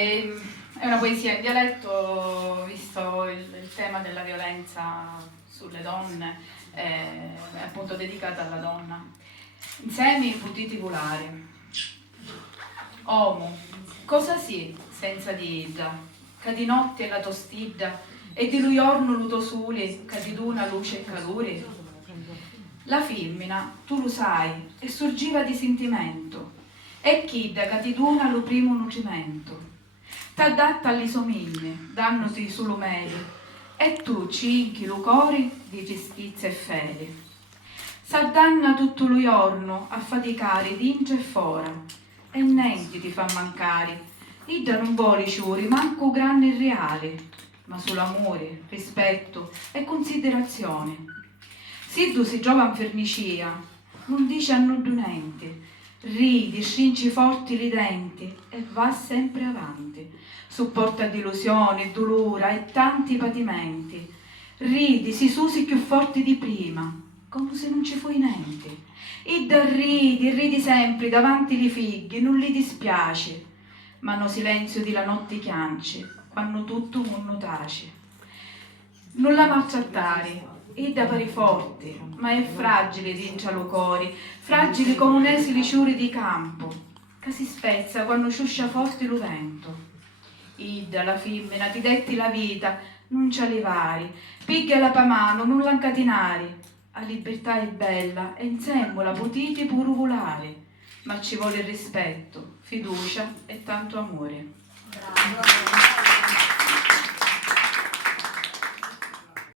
È una poesia in dialetto, visto il tema della violenza sulle donne, è appunto dedicata alla donna. Insieme putiti volare. Omo, cosa si senza di idda, che di notte la tostidda e di lui orno luto soli, che di d'una luce e calore? La femmina, tu lo sai, e surgiva di sentimento, e chi da che di d'una lo primo nutrimento. T'adatta alle somiglie, dannoti su lumeri, e tu cinchi lo cori di giustizia e feli. S'addanna tutto lo giorno a faticare d'ince e fora, e niente ti fa mancare. Idda non vuole ciuri, manco grande e reale, ma sull'amore, rispetto e considerazione. Siddu si giova in fernicia, non dice a niente, ridi, stringi forti i denti e va sempre avanti. Supporta delusioni, dolore e tanti patimenti. Ridi, si susi più forti di prima, come se non ci fu niente. Idda ridi sempre davanti li figli, non li dispiace, ma no silenzio di la notte chiance, quando tutto munno tace. Non la maltrattare, idda pari forte, ma è fragile d'incia lo cori, fragile come un esili ciuri di campo, che si spezza quando sciuscia forte lo vento. Idda, la femmina, ti detti la vita, non ci levari, piglia la pamano, non l'ancatinari. La libertà è bella e insieme la potete pure volare, ma ci vuole rispetto, fiducia e tanto amore. Bravo.